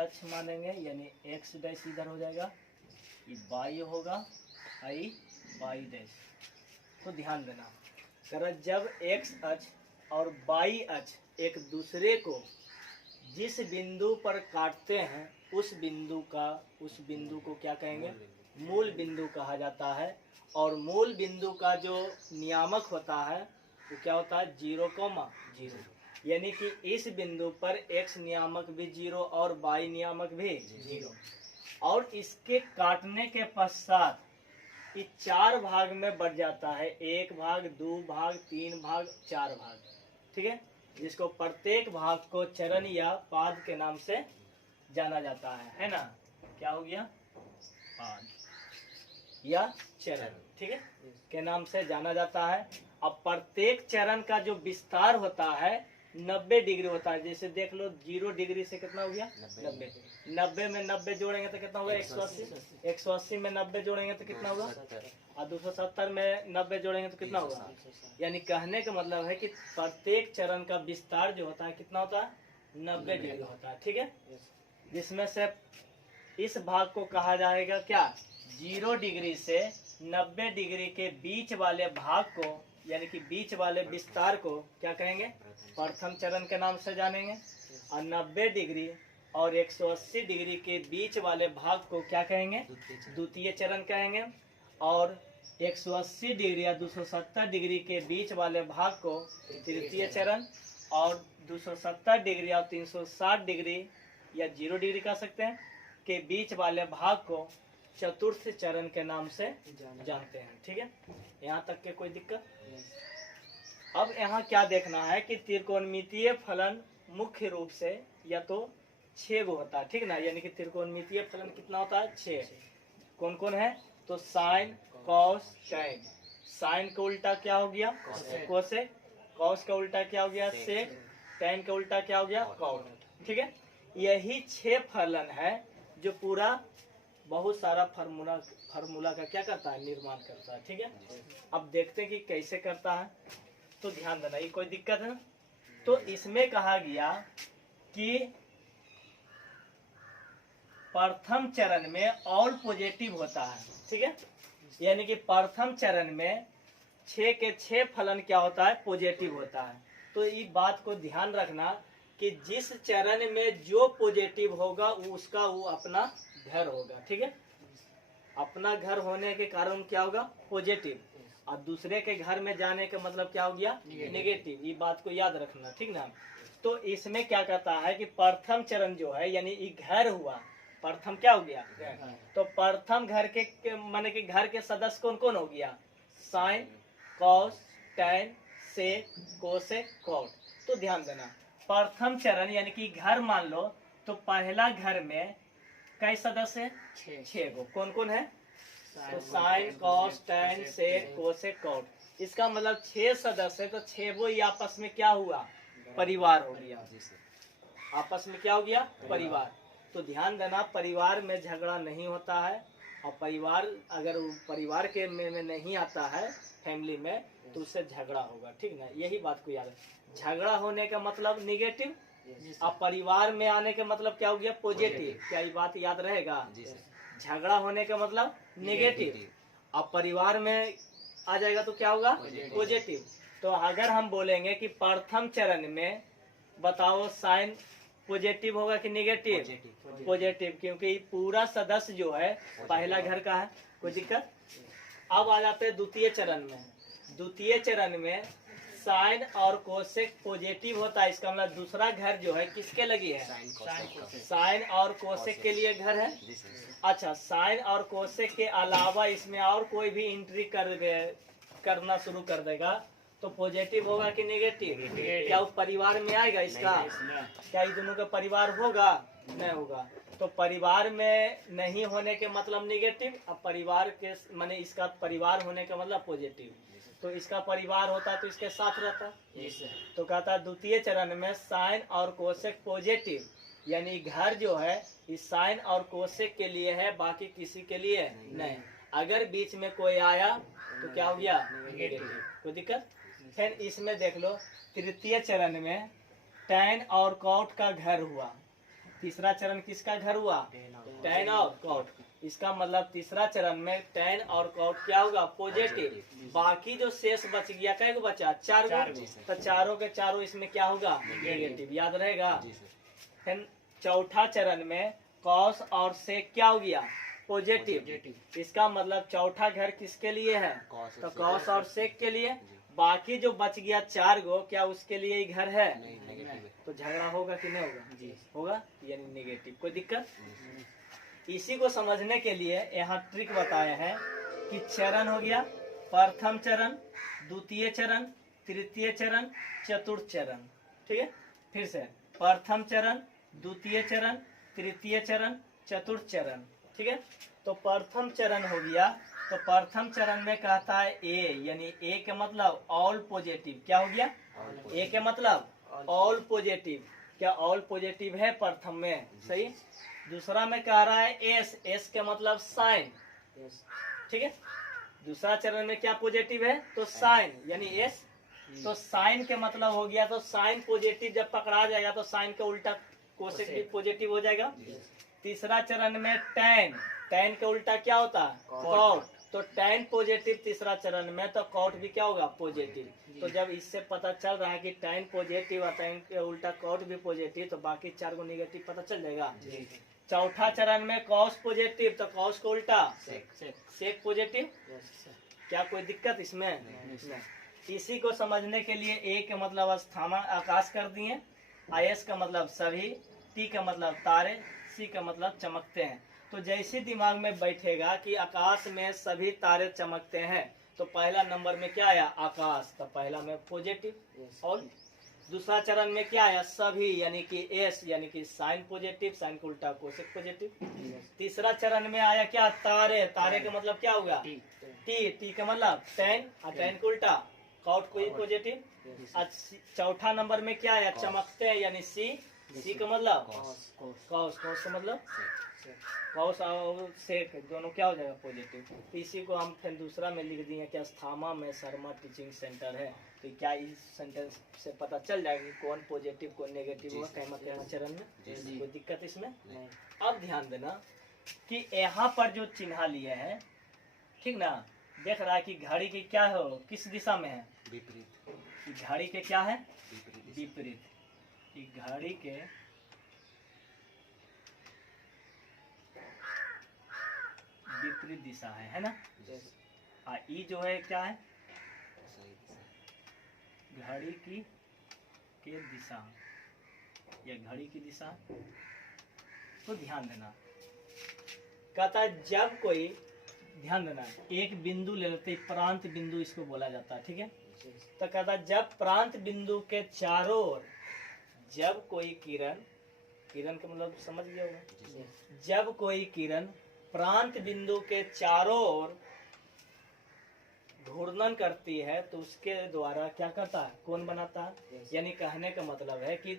अक्ष मानेंगे, यानी एक्स डैश इधर हो जाएगा, ये वाई होगा, आई वाई डैश। तो ध्यान देना, जब एक्स अक्ष और वाई अक्ष एक दूसरे को जिस बिंदु पर काटते हैं उस बिंदु को क्या कहेंगे? मूल बिंदु कहा जाता है। और मूल बिंदु का जो नियामक होता है वो क्या होता है? 0,0, यानी कि इस बिंदु पर x नियामक भी 0 और y नियामक भी 0। और इसके काटने के पश्चात ये 4 भाग में बढ़ जाता है, 1 भाग, 2 भाग, 3 भाग, 4 भाग, ठीक है, जिसको प्रत्येक भाग को चरण या पाद के नाम से जाना जाता है ना? क्या हो गया? पाद या चरण, ठीक है, के नाम से जाना जाता है। अब प्रत्येक चरण का जो विस्तार होता है 90 डिग्री होता है। जैसे देख लो 0 डिग्री से कितना हो गया? 90। 90 में 90 जोड़ेंगे तो कितना होगा? 180। 180 में 90 जोड़ेंगे तो कितना होगा? और 270 में 90 जोड़ेंगे तो कितना होगा? यानी कहने का मतलब है कि प्रत्येक चरण का विस्तार जो होता है कितना होता है? 90 डिग्री होता है, ठीक है, जिसमें से इस भाग को कहा जाएगा क्या? 0 डिग्री से 90 डिग्री के बीच वाले भाग को, यानी कि बीच वाले विस्तार को क्या कहेंगे? प्रथम चरण के नाम से जानेंगे। और 90 डिग्री और 180 डिग्री के बीच वाले भाग को क्या कहेंगे? द्वितीय चरण कहेंगे। और 180 डिग्री या 270 डिग्री के बीच वाले भाग को तृतीय चरण, और 270 डिग्री और 360 डिग्री या 0 डिग्री कह सकते हैं के बीच वाले भाग को चतुर्थ चरण के नाम से जानते हैं, ठीक है। यहाँ तक के कोई दिक्कत? अब यहाँ क्या देखना है कि त्रिकोणमितीय फलन मुख्य रूप से या तो 6 गो होता है, ठीक ना, यानी कि त्रिकोणमितीय फलन कितना होता है? 6। कौन कौन है? तो साइन, कॉस, टैन। साइन का उल्टा क्या हो गया? कोसेक। कॉस का उल्टा क्या हो गया? सेक। टैन का उल्टा क्या हो गया? कॉट, ठीक है। यही 6 फलन है जो पूरा बहुत सारा फार्मूला का क्या करता है? निर्माण करता है, ठीक है। अब देखते हैं कि कैसे करता है, तो ध्यान देना, ये कोई दिक्कत है? तो इसमें कहा गया कि प्रथम चरण में ऑल पॉजिटिव होता है, ठीक है, यानी कि प्रथम चरण में 6 के 6 फलन क्या होता है? पॉजिटिव होता है। तो ये बात को ध्यान रखना कि जिस चरण में जो पॉजिटिव होगा उसका वो अपना घर होगा, ठीक है। अपना घर होने के कारण क्या होगा? पॉजिटिव। और दूसरे के घर में जाने का मतलब क्या हो गया? नेगेटिव। ये बात को याद रखना, ठीक ना। तो इसमें क्या कहता है कि प्रथम चरण जो है, यानी ये घर हुआ, प्रथम क्या हो गया? तो प्रथम घर के माने कि घर के सदस्य कौन कौन हो गया? साइन, कॉस, टैन, सेक, कोसेक, कॉट। तो ध्यान देना, प्रथम चरण यानी कि घर मान लो, तो पहला घर में कई सदस्य है? 6 गो। कौन कौन है? तो साइन, कॉस, टैन, सेक, कोसेक, कॉट। इसका मतलब 6 सदस्य है, तो 6 वो ही आपस में क्या हुआ? परिवार हो गया। आपस में क्या हो गया? परिवार। तो ध्यान देना, परिवार में झगड़ा नहीं होता है, और परिवार अगर परिवार के में नहीं आता है, फैमिली में, तो उससे झगड़ा होगा, ठीक ना। यही बात को याद है। झगड़ा होने का मतलब निगेटिव, अब परिवार में आने का मतलब क्या हो गया? पॉजिटिव। क्या ये बात याद रहेगा? झगड़ा होने का मतलब नेगेटिव, अब परिवार में आ जाएगा तो क्या होगा? पॉजिटिव। तो अगर हम बोलेंगे कि प्रथम चरण में बताओ साइन पॉजिटिव होगा कि नेगेटिव? पॉजिटिव, क्योंकि पूरा सदस्य जो है पहला घर का है। कोई दिक्कत? अब आ जाते हैं द्वितीय चरण में। द्वितीय चरण में साइन और कोसेक पॉजिटिव होता है, इसका मतलब दूसरा घर जो है किसके लगी है? साइन और कोसेक के लिए घर है। अच्छा, साइन और कोसेक के अलावा इसमें और कोई भी एंट्री करना शुरू कर देगा तो पॉजिटिव होगा कि नेगेटिव? क्या उस परिवार में आएगा इसका? क्या ये दोनों का परिवार होगा? नहीं होगा। तो परिवार में नहीं होने के मतलब नेगेटिव, अब परिवार के माने इसका परिवार होने का मतलब पॉजिटिव। तो इसका परिवार होता तो इसके साथ रहता। तो कहता द्वितीय चरण में साइन और कोसेक पॉजिटिव, यानी घर जो है इस साइन और कोसेक के लिए है, बाकी किसी के लिए नहीं। अगर बीच में कोई आया तो क्या हो गया? नेगेटिव। कोई दिक्कत? फिर इसमें देख लो, तृतीय चरण में टैन और कॉट का घर हुआ, तीसरा चरण किसका घर हुआ? टैन और कॉट। इसका मतलब तीसरा चरण में टैन और कॉट क्या होगा? पॉजिटिव। बाकी जो शेष बच गया, कै गो बचा? 4 गो। तो चारों के चारों इसमें क्या होगा? नेगेटिव। याद रहेगा। फिर चौथा चरण में कॉस और सेक क्या हो गया? पॉजिटिव। इसका मतलब चौथा घर किसके लिए है? तो कॉस और सेक के लिए। बाकी जो बच गया 4 गो, क्या उसके लिए ही घर है? तो झगड़ा होगा कि नहीं होगा? जी होगा, यानी नेगेटिव। कोई दिक्कत? इसी को समझने के लिए यहाँ ट्रिक बताए हैं कि चरण हो गया प्रथम चरण, द्वितीय चरण, तृतीय चरण, चतुर्थ चरण। ठीक है, फिर से प्रथम चरण, द्वितीय चरण, तृतीय चरण, चतुर्थ चरण। ठीक है, तो प्रथम चरण हो गया। तो प्रथम चरण में कहता है ए, यानी ए के मतलब ऑल पॉजिटिव। क्या हो गया? ए के मतलब ऑल पॉजिटिव। क्या ऑल पॉजिटिव है प्रथम में? सही। दूसरा में कह रहा है एस, एस के मतलब साइन। ठीक है, दूसरा चरण में क्या पॉजिटिव है? तो साइन, यानी एस। तो साइन के मतलब हो गया, तो साइन पॉजिटिव जब पकड़ा जाएगा तो साइन का उल्टा कोसेक भी पॉजिटिव हो जाएगा। तीसरा चरण में टैन, टैन के उल्टा क्या होता है? कॉट। तो टैन पॉजिटिव तीसरा चरण में, तो कॉट भी क्या होगा? पॉजिटिव। तो जब इससे पता चल रहा है कि टैन पॉजिटिव और टैन के उल्टा कॉट भी पॉजिटिव, तो बाकी 4 गो नेगेटिव पता चल जाएगा। चौथा चरण में कॉस पॉजिटिव, तो कॉस को उल्टा सेक पॉजिटिव। क्या कोई दिक्कत इसमें? नहीं। इसी को समझने के लिए ए के मतलब स्थान आकाश कर दिए, आईएस का मतलब सभी, टी का मतलब तारे, सी का मतलब चमकते हैं। तो जैसे दिमाग में बैठेगा कि आकाश में सभी तारे चमकते हैं, तो पहला नंबर में क्या आया? आकाश। तो पहला में पॉजिटिव। और दूसरा चरण में क्या आया? सभी, यानी कि एस, यानी कि साइन पॉजिटिव, साइन को उल्टा कोसेक पॉजिटिव। तीसरा चरण में आया क्या? तारे, तारे का मतलब क्या होगा? टी, टी का मतलब टैन, और टैन को उल्टा कॉट को ही पॉजिटिव। चौथा नंबर में क्या आया? चमकते हैं, यानी सी, सी का मतलब कॉस, कॉस का मतलब कॉस और सेक, दोनों क्या हो जाएगा? पॉजिटिव। तो इसी को हम फिर दूसरा में लिख दिए कि अस्थामा में शर्मा टीचिंग सेंटर है। तो क्या इस सेंटेंस से पता चल जाएगा कि कौन पॉजिटिव कौन नेगेटिव होगा कहना चरण में? कोई दिक्कत इसमें नहीं। अब ध्यान देना कि यहाँ पर जो चिन्ह लिए है, ठीक ना, देख रहा है कि घड़ी की क्या हो, किस दिशा में है? विपरीत। घड़ी के क्या है? विपरीत। घड़ी के विपरीत दिशा है ना? ई जो है क्या है? घड़ी की के दिशा, या घड़ी की दिशा। तो ध्यान देना, कहता है जब कोई, ध्यान देना, एक बिंदु ले लेते, प्रांत बिंदु इसको बोला जाता है। ठीक है, तो कहता है जब प्रांत बिंदु के चारों ओर, जब कोई किरण, किरण का मतलब समझ गया होगा, जब कोई किरण प्रांत बिंदु के चारों ओर घूर्णन करती है, तो उसके द्वारा क्या करता है? कोण बनाता है। यानी कहने का मतलब है कि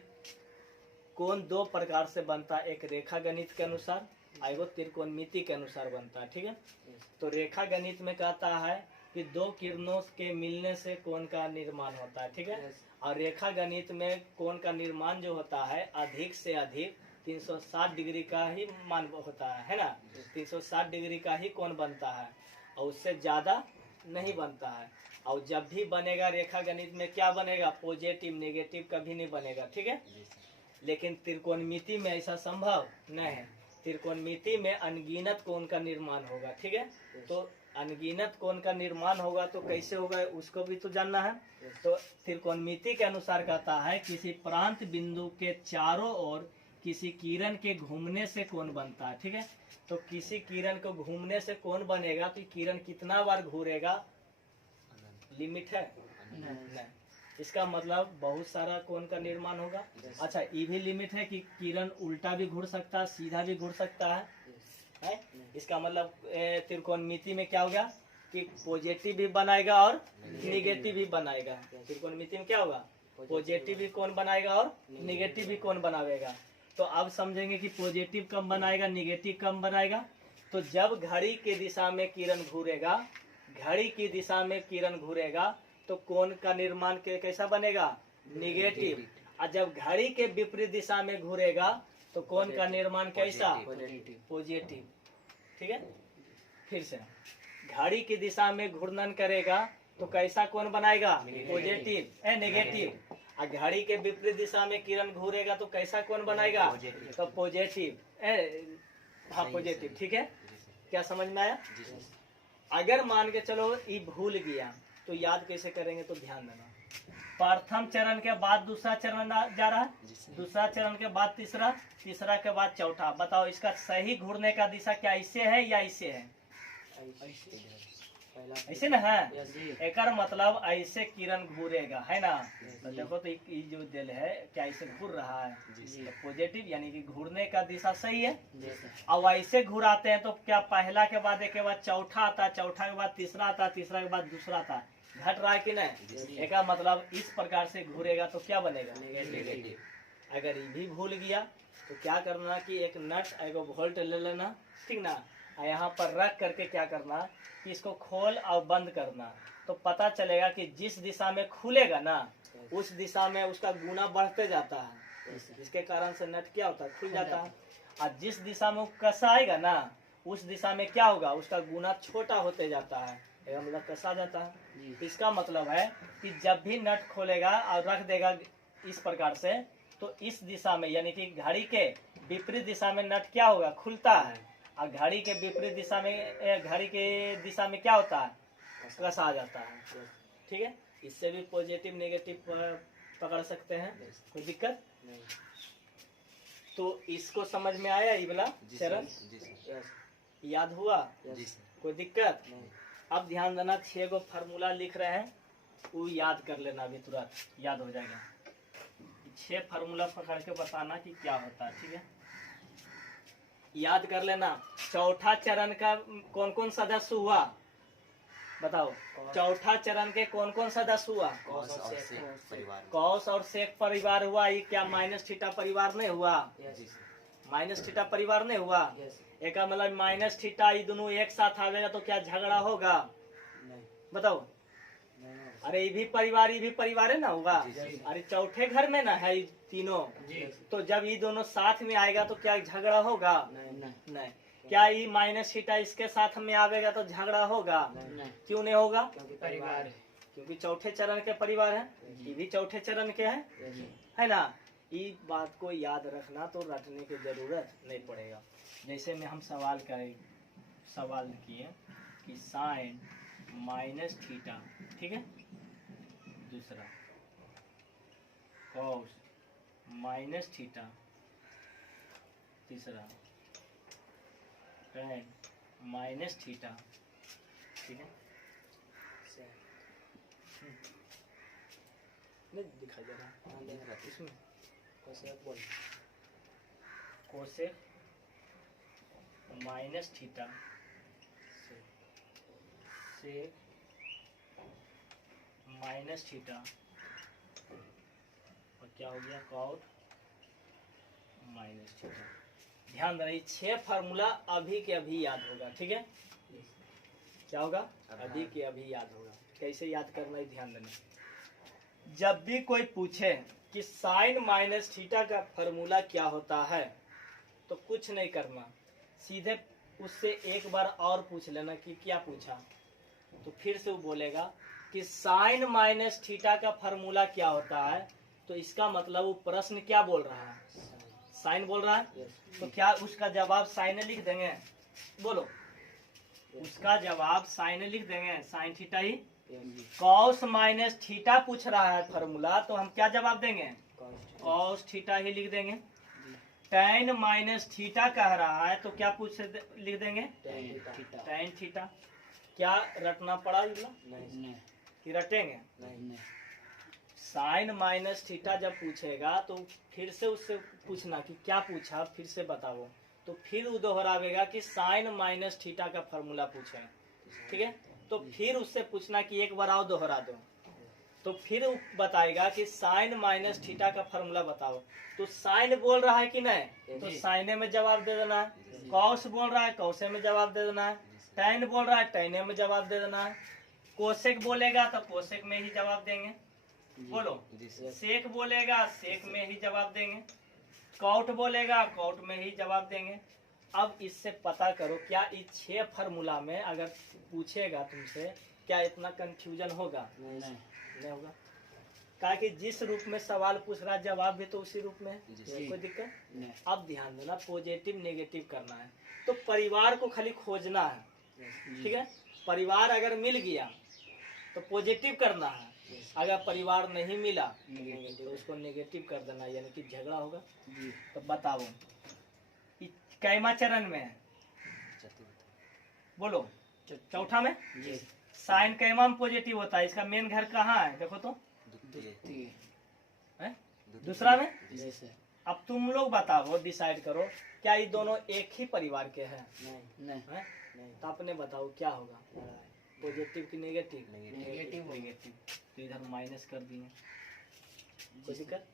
कोण 2 प्रकार से बनता है, एक रेखा गणित के अनुसार, एगो त्रिकोणमिति के अनुसार बनता है। ठीक है, तो रेखा गणित में कहता है कि 2 किरणों के मिलने से कोण का निर्माण होता है। ठीक है, और रेखा गणित में कोण का निर्माण जो होता है अधिक से अधिक 360 डिग्री का ही मान होता है ना? 360 डिग्री का ही कोण बनता है, और उससे ज्यादा नहीं बनता है। और जब भी बनेगा रेखा गणित में क्या बनेगा? पॉजिटिव, नेगेटिव कभी नहीं बनेगा। ठीक है, लेकिन त्रिकोणमिति में ऐसा संभव नहीं है। त्रिकोणमिति में अनगिनत कोण का निर्माण होगा। ठीक है, तो अनगिनत कोण का निर्माण होगा तो कैसे होगा उसको भी तो जानना है। तो त्रिकोणमिति के अनुसार कहता है किसी प्रांत बिंदु के चारों ओर किसी किरण के घूमने से कोण बनता है। ठीक है, तो किसी किरण को घूमने से कोण बनेगा, तो किरण कितना बार घूरेगा? लिमिट है? नहीं। इसका मतलब बहुत सारा कोण का निर्माण होगा। अच्छा, ये भी लिमिट है कि किरण उल्टा भी घूर सकता है, सीधा भी घूर सकता है? इसका मतलब त्रिकोणमिति में क्या होगा कि पॉजिटिव भी बनाएगा और निगेटिव भी बनाएगा। त्रिकोणमिति में क्या होगा? पॉजिटिव भी कोण बनाएगा और निगेटिव भी कोण बनाएगा। तो अब समझेंगे कि पॉजिटिव कम बनाएगा, निगेटिव कम बनाएगा। तो जब घड़ी की दिशा में किरण घूरेगा, घड़ी की दिशा में किरण घूरेगा, तो कोण का निर्माण कैसा बनेगा? निगेटिव। और जब घड़ी के विपरीत दिशा में घूरेगा तो कोण का निर्माण कैसा? पॉजिटिव। पॉजिटिव। ठीक है, फिर से घड़ी की दिशा में घूर्णन करेगा तो कैसा कोण बनाएगा? Positive negative. और घड़ी के विपरीत दिशा में किरण घूरेगा तो कैसा कोण बनाएगा? पॉजिटिव। तो पॉजिटिव हाँ पॉजिटिव। ठीक है, क्या समझ में आया? अगर मान के चलो ये भूल गया तो याद कैसे करेंगे? तो ध्यान देना, प्रथम चरण के बाद दूसरा चरण जा रहा है, दूसरा चरण के बाद तीसरा, तीसरा के बाद चौथा। बताओ इसका सही घूरने का दिशा क्या इससे है या इससे है? ऐसे ना है। एक मतलब ऐसे किरण घूरेगा, है ना? तो देखो तो ये जो दिल है क्या ऐसे घूर रहा है? तो पॉजिटिव यानी कि घूरने का दिशा सही है। अब ऐसे घुराते हैं तो क्या पहला के बाद एक के बाद चौथा आता, चौथा के बाद तीसरा आता, तीसरा के बाद दूसरा आता, घट रहा है कि नहीं? एक मतलब इस प्रकार से घूरेगा तो क्या बनेगा? नेगेटिव। अगर ये भी भूल गया तो क्या करना कि एक नट एक बोल्ट ले लेना, ठीक ना? यहाँ पर रख करके क्या करना कि इसको खोल और बंद करना, तो पता चलेगा कि जिस दिशा में खुलेगा ना उस दिशा में उसका गुना बढ़ते जाता है, जिसके कारण से नट क्या होता है? खुल जाता है। और जिस दिशा में कसाएगा ना उस दिशा में क्या होगा? उसका गुना छोटा होते जाता है, मतलब कसा जाता है। इसका मतलब है कि जब भी नट खोलेगा और रख देगा इस प्रकार से तो इस दिशा में यानी कि घड़ी के विपरीत दिशा में नट क्या होगा? खुलता है। और घड़ी के विपरीत दिशा में घड़ी के दिशा में क्या होता है? कसा जाता है। ठीक है, इससे भी पॉजिटिव नेगेटिव पकड़ सकते हैं, कोई दिक्कत नहीं। तो इसको समझ में आया ये वाला चरण? याद हुआ? कोई दिक्कत नहीं। अब ध्यान देना, 6 गो फार्मूला लिख रहे हैं, वो याद कर लेना, अभी तुरंत याद हो जाएगा। 6 फार्मूला पकड़ के बताना कि क्या होता है। ठीक है, याद कर लेना। चौथा चरण का कौन कौन सदस्य हुआ? बताओ, चौथा चरण के कौन कौन सदस्य हुआ? कौस और सेक परिवार हुआ। ये क्या माइनस थीटा परिवार नहीं हुआ? माइनस थीटा परिवार नहीं हुआ? एक मतलब माइनस थीटा ये दोनों एक साथ आवेगा तो क्या झगड़ा होगा? बताओ। अरे ये भी परिवार है ना होगा। अरे चौथे घर में ना है ये तीनों, तो जब ये दोनों साथ में आएगा तो क्या झगड़ा होगा? नहीं। क्या ये माइनस थीटा इसके साथ में आवेगा तो झगड़ा होगा? क्यों नहीं होगा? परिवार है, क्योंकि चौथे चरण के परिवार है, ये भी चौथे चरण के है ना? ये बात को याद रखना, तो रटने की जरूरत नहीं पड़ेगा। जैसे में हम सवाल किए कि साइन माइनस थीटा, ठीक है, दूसरा कॉस माइनस थीटा, तीसरा tan माइनस थीटा, ठीक है, नहीं दिखाई दे रहा इसमें कोसेक माइनस थीटा से माइनस थीटा, और क्या हो गया? Cot minus theta. ध्यान देना, 6 फार्मूला अभी के अभी याद होगा। ठीक है, क्या होगा? अभी के अभी याद होगा। कैसे याद करना है ध्यान देना। जब भी कोई पूछे कि साइन माइनस थीटा का फार्मूला क्या होता है तो कुछ नहीं करना, सीधे उससे एक बार और पूछ लेना कि क्या पूछा, तो फिर से वो बोलेगा कि साइन माइनस थीटा का फार्मूला क्या होता है, तो इसका मतलब वो प्रश्न क्या बोल रहा है? साइन बोल रहा है। तो क्या उसका जवाब साइन लिख देंगे? बोलो, उसका जवाब साइन लिख देंगे, साइन थीटा ही। कॉस माइनस थीटा पूछ रहा है फार्मूला, तो हम क्या जवाब देंगे? कॉस थीटा ही लिख देंगे। tan माइनस थीटा कह रहा है तो क्या लिख देंगे? tan theta. क्या रटना पड़ा नहीं कि रटेंगे? नहीं। साइन माइनस थीटा जब पूछेगा तो फिर से उससे पूछना कि क्या पूछा, फिर से बताओ, तो फिर वो दोहरावेगा कि साइन माइनस थीटा का फार्मूला पूछे, ठीक है, तो फिर उससे पूछना कि एक बार आओ दोहरा दो, तो फिर वो बताएगा कि साइन माइनस थीटा का फार्मूला बताओ। तो साइन बोल रहा है कि नहीं, तो साइने में जवाब दे देना है। कॉस बोल रहा है, कॉसे में जवाब दे देना है। tan बोल रहा है, टैने में जवाब दे देना है। कोसेक बोलेगा तो कोसेक में ही जवाब देंगे। बोलो, सेक बोलेगा सेक में ही जवाब देंगे। कॉट बोलेगा, कॉट में ही जवाब देंगे। अब इससे पता करो क्या इस 6 फार्मूला में अगर पूछेगा तुमसे क्या इतना कंफ्यूजन होगा? नहीं होगा। कहा कि जिस रूप में सवाल पूछ रहा जवाब भी तो उसी रूप में है, कोई दिक्कत नहीं। अब ध्यान देना, पॉजिटिव नेगेटिव करना है तो परिवार को खाली खोजना है, ठीक है। परिवार अगर मिल गया तो पॉजिटिव करना है, अगर परिवार नहीं मिला तो उसको नेगेटिव कर देना, यानी कि झगड़ा होगा। तो बताओ कैमा चरण में है? बोलो चौथा में। साइन कैमा में पॉजिटिव होता है, इसका मेन घर कहाँ है देखो तो? दूसरा में। अब तुम लोग बताओ, डिसाइड करो क्या ये दोनों एक ही परिवार के हैं? नहीं। तो अपने बताओ क्या होगा, पॉजिटिव की नेगेटिव? नेगेटिव। तो इधर माइनस कर दिए, कोई दिक्कत?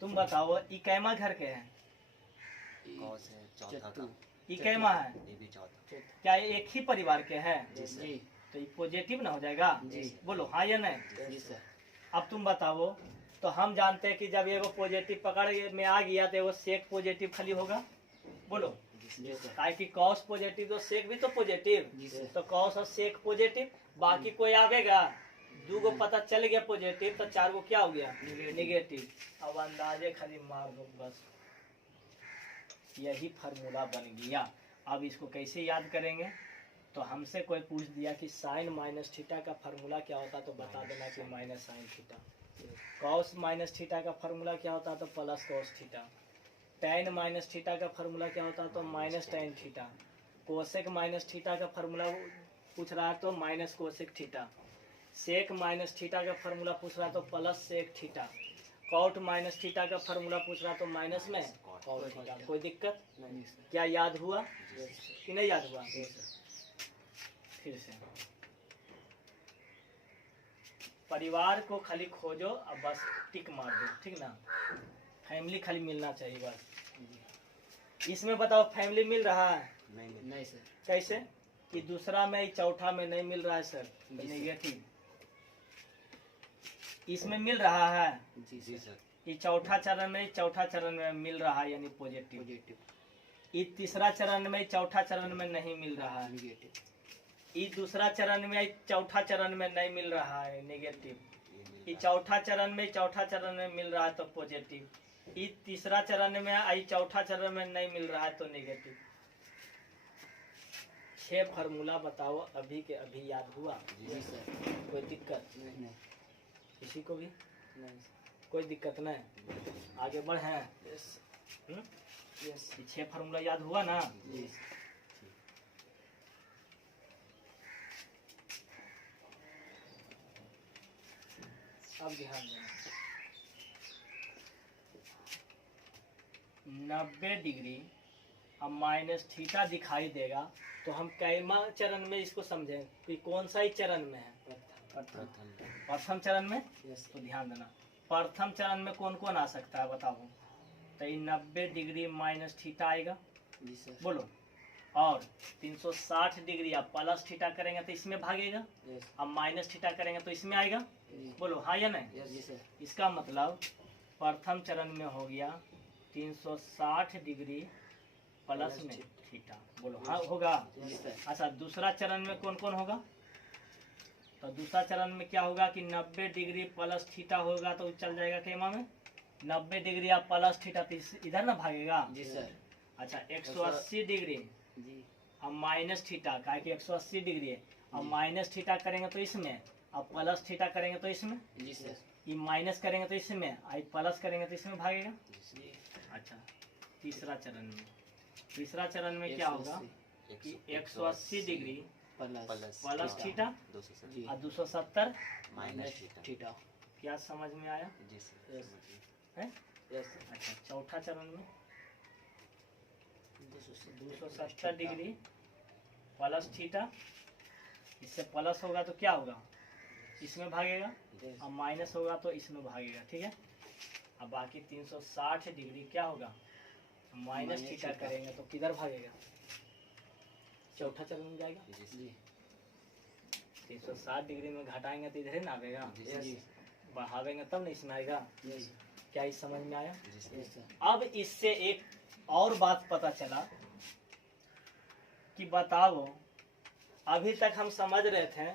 तुम बताओ ई कैमा घर के हैं? ई कैमा है? क्या ये एक ही परिवार के हैं? तो ये पॉजिटिव ना हो जाएगा? बोलो हाँ या नहीं? अब तुम बताओ, तो हम जानते हैं कि जब ये वो पॉजिटिव पकड़ में आ गया तो वो सेक पॉजिटिव खाली होगा। बोलो काहे कि कॉस पॉजिटिव तो सेक भी तो पॉजिटिव, तो कॉस और सेक पॉजिटिव, बाकी कोई आवेगा? 2 गो पता चल गया पॉजिटिव, तो 4 गो क्या हो गया? नेगेटिव। अब अंदाजे खाली मार दो बस, यही फार्मूला बन गया। अब इसको कैसे याद करेंगे? तो हमसे कोई पूछ दिया कि साइन माइनस थीटा का फार्मूला क्या होता, तो बता देना कि minus sine theta. Cos minus theta का फार्मूला क्या होता, तो plus cos theta. Tan minus theta का फार्मूला क्या होता है, तो minus tan theta. Cosec minus theta का फार्मूला पूछ रहा है तो minus cosec theta. Sec minus theta का फार्मूला पूछ रहा है तो plus sec theta. Cot minus theta का फार्मूला पूछ रहा है तो माइनस में कॉट थीटा। कोई दिक्कत नहीं? क्या याद हुआ कि नहीं याद हुआ? फिर से परिवार को खाली खोजो, अब बस टिक मार दो, ठीक ना। फैमिली खाली मिलना चाहिए बस। इसमें बताओ फैमिली मिल रहा है? नहीं सर। कैसे? कि दूसरा में चौथा में नहीं मिल रहा है सर, नेगेटिव। इसमें मिल रहा है? जी सर। ये चौथा चरण में मिल रहा है यानी पॉजिटिव। ये तीसरा चरण में चौथा चरण में नहीं मिल रहा है, नेगेटिव। ये दूसरा चरण में चौथा चरण में नहीं मिल रहा है, नेगेटिव। ये चौथा चरण में मिल रहा है तो पॉजिटिव। ये तीसरा चरण में आई, चौथा चरण में नहीं मिल रहा है तो नेगेटिव। 6 फार्मूला बताओ, अभी के अभी याद हुआ? जी सर। कोई दिक्कत नहीं? किसी को भी नहीं? कोई दिक्कत नहीं? आगे बढ़े? यस। 6 फार्मूला याद हुआ ना? जी। अब ध्यान देना, 90 डिग्री अब माइनस थीटा दिखाई देगा तो हम कैमा चरण में इसको समझें कि कौन सा ही चरण में है? प्रथम चरण में। तो ध्यान देना, प्रथम चरण में कौन कौन आ सकता है बताओ? तो ये 90 डिग्री माइनस थीटा आएगा। जी सर। बोलो। और 360 डिग्री आप प्लस थीटा करेंगे तो इसमें भागेगा, अब माइनस थीटा करेंगे तो इसमें आएगा। बोलो हाँ या नहीं? जी सर। इसका मतलब प्रथम चरण में हो गया 360 डिग्री प्लस में थीटा। बोलो हाँ होगा? अच्छा, दूसरा चरण में कौन कौन होगा? तो दूसरा चरण में क्या होगा कि 90 डिग्री प्लस थीटा होगा तो चल जाएगा कैमा में। 90 डिग्री आप प्लस थीटा तो इधर ना भागेगा? जी सर। अच्छा, 180 डिग्री जी अब माइनस थीटा, का 180 डिग्री है, अब माइनस थीटा करेंगे तो इसमें, अब प्लस थीटा करेंगे तो इसमें। जी सर। ये माइनस करेंगे तो इसमें, आई प्लस करेंगे तो इसमें भागेगा। जी। अच्छा, तीसरा चरण में क्या होगा कि 180 डिग्री प्लस थीटा और 270 माइनस थीटा। क्या समझ में आया? जी सर। अच्छा, चौथा चरण में 270 डिग्री प्लस थीटा, इससे प्लस होगा तो क्या होगा? इसमें भागेगा, और माइनस होगा तो इसमें भागेगा, ठीक है। अब बाकी 360 डिग्री क्या होगा? माइनस थीटा करेंगे तो किधर भागेगा? चौथा चरण में जाएगा। जी। 360 डिग्री में घटाएंगे तो इधर ही ना आएगा, बढ़ावेंगे तब नहीं इसमें आएगा। क्या इस समझ में आया? जी सर। अब इससे एक और बात पता चला कि बताओ, अभी तक हम समझ रहे थे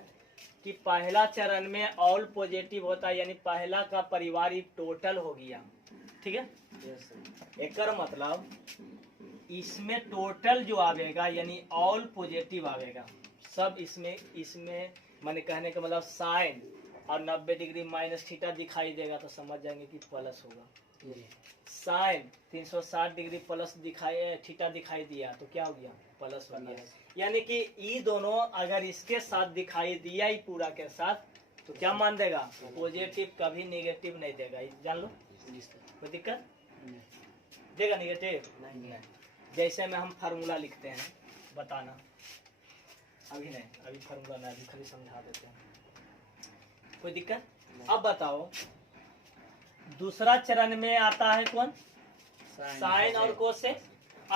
कि पहला चरण में ऑल पॉजिटिव होता है, यानी पहला का परिवार ही टोटल हो गया, ठीक है। एक मतलब इसमें टोटल जो आवेगा यानी ऑल पॉजिटिव आवेगा सब इसमें मैंने कहने का मतलब साइन और 90 डिग्री माइनस थीटा दिखाई देगा तो समझ जाएंगे कि प्लस होगा। साइन 360 डिग्री प्लस थीटा दिखाई दिया तो क्या हो गया? प्लस हो गया। यानी कि ये दोनों अगर इसके साथ दिखाई दिया ही पूरा के साथ तो क्या मान देगा? पॉजिटिव, कभी नेगेटिव नहीं देगा। जान लो, कोई दिक्कत देगा नेगेटिव नहीं। जैसे में हम फार्मूला लिखते हैं, बताना अभी नहीं, अभी फार्मूला नहीं, अभी खाली समझा देते हैं, कोई दिक्कत? अब बताओ, दूसरा चरण में आता है कौन? साइन और कोसेक।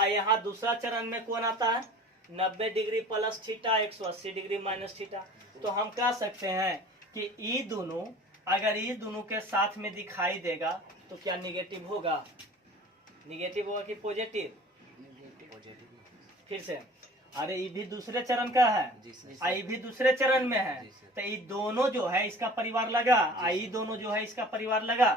यहाँ दूसरा चरण में कौन आता है? 90 degree plus theta, 180 degree minus theta. तो हम कह सकते हैं कि ये दोनों अगर ये दोनों के साथ में दिखाई देगा तो क्या नेगेटिव होगा? नेगेटिव होगा कि पॉजिटिव? फिर से, अरे ये भी दूसरे चरण का है, ये भी दूसरे चरण में है, तो ये दोनों जो है इसका परिवार लगा, ये दोनों जो है इसका परिवार लगा,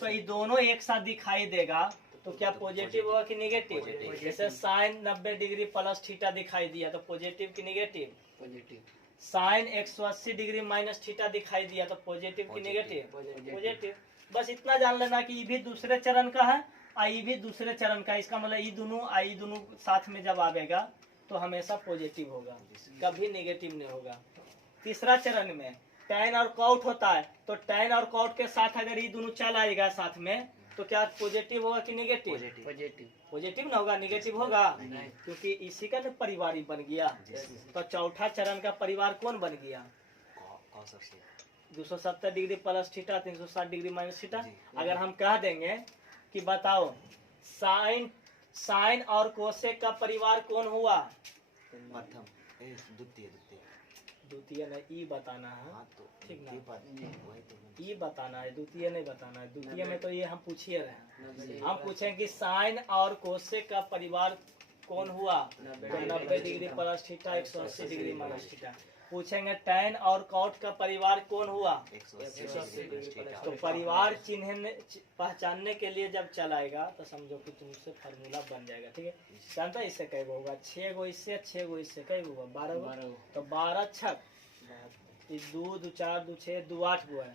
तो ये दोनों एक साथ दिखाई देगा तो क्या पॉजिटिव होगा कि नेगेटिव? जैसे साइन 90 डिग्री प्लस थीटा दिखाई दिया तो पॉजिटिव कि negative? Positive. Sine 180 degree minus theta दिखाई दिया तो पॉजिटिव कि नेगेटिव? पॉजिटिव। बस इतना जान लेना कि ये भी दूसरे चरण का है, ये भी दूसरे चरण का। इसका मतलब ये दोनों साथ में जब आवेगा तो हमेशा पॉजिटिव होगा, कभी नेगेटिव नहीं होगा। तीसरा चरण में tan और cot होता है, तो tan और cot के साथ अगर ये दोनों चल आएगा साथ में तो क्या पॉजिटिव होगा कि नेगेटिव? पॉजिटिव ना होगा, नेगेटिव होगा, क्योंकि इसी का तो परिवार ही बन गया। तो चौथा चरण का परिवार कौन बन गया? 270 degree plus theta, 360 degree minus theta. अगर हम कह देंगे कि बताओ साइन और कोसेक का परिवार कौन हुआ? प्रथम, द्वितीय नहीं, ई बताना है, ठीक ना? ई बताना है, द्वितीय नहीं बताना है। द्वितीय में तो ये हम पूछिए रहे हैं, हम पूछें कि साइन और कोसेक का परिवार कौन हुआ? तो 90 degree plus theta, 180 degree minus theta. पूछेंगे tan और cot का परिवार कौन हुआ? 180 डिग्री। तो परिवार पहचानने के लिए जब चलाएगा तो समझो कि तुमसे फार्मूला बन जाएगा, ठीक है। जानता है इससे कई गो होगा? 6 गो इससे, 6 गो इससे, कई गो होगा? 12 गो। तो 12 छक 2 2 4 2 6 2 8 गो है,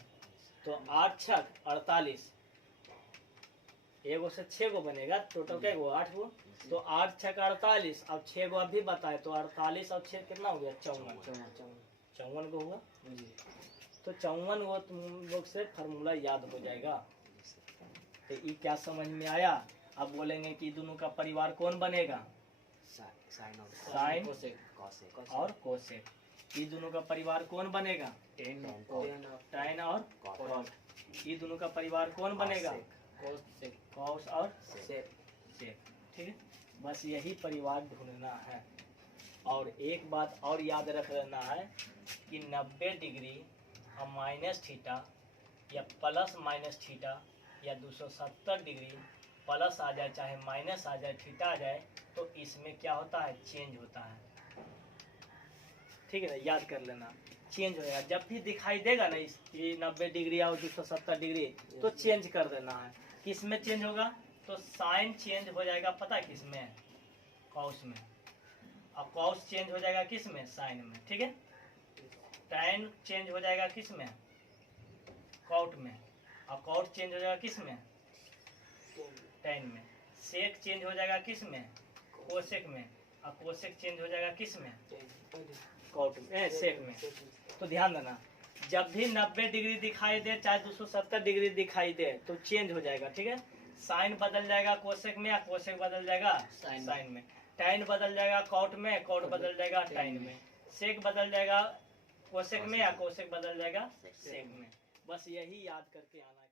तो 8 छक 48। एगो से 6 गो बनेगा, टोटल कई गो? 8 गो। तो 8 छक 48, अब 6 गो अभी बताए तो 48 और 6 कितना हो गया? 54 गो हुआ। तो 54 गो तुम लोग से फार्मूला याद हो जाएगा। तो ये क्या समझ में आया? अब बोलेंगे कि दोनों का परिवार कौन बनेगा? साइन और कोसेक। ये दोनों का परिवार कौन बनेगा? tan और cot। ये दोनों का परिवार कौन बनेगा? cos और sec, ठीक है। बस यही परिवार ढूंढना है। और एक बात और याद रख लेना है कि 90 डिग्री और माइनस थीटा या प्लस माइनस थीटा या 270 डिग्री प्लस आ जाए चाहे माइनस आ जाए, थीटा आ जाए, तो इसमें क्या होता है? चेंज होता है, ठीक है ना? याद कर लेना, चेंज हो जाएगा। जब भी दिखाई देगा ना ये 90 डिग्री और 270 डिग्री तो चेंज कर देना है। किस में चेंज होगा? तो साइन चेंज हो जाएगा, पता है किस में? कॉस में। अब कॉस चेंज हो जाएगा किस में? साइन में, ठीक है। tan चेंज हो जाएगा किस में? cot में। अब cot चेंज हो जाएगा किस में? tan में। sec चेंज हो जाएगा किस में? कोसेक में। अब कोसेक चेंज हो जाएगा किस में? cot में, sec में। तो ध्यान देना, जब भी 90 डिग्री दिखाई दे चाहे 270 डिग्री दिखाई दे तो चेंज हो जाएगा, ठीक है। साइन बदल जाएगा कोसेक में या कोसेक बदल जाएगा साइन में। tan बदल जाएगा cot में, cot बदल जाएगा tan में। sec बदल जाएगा कोसेक में या कोसेक बदल जाएगा sec में। बस यही याद करके आना।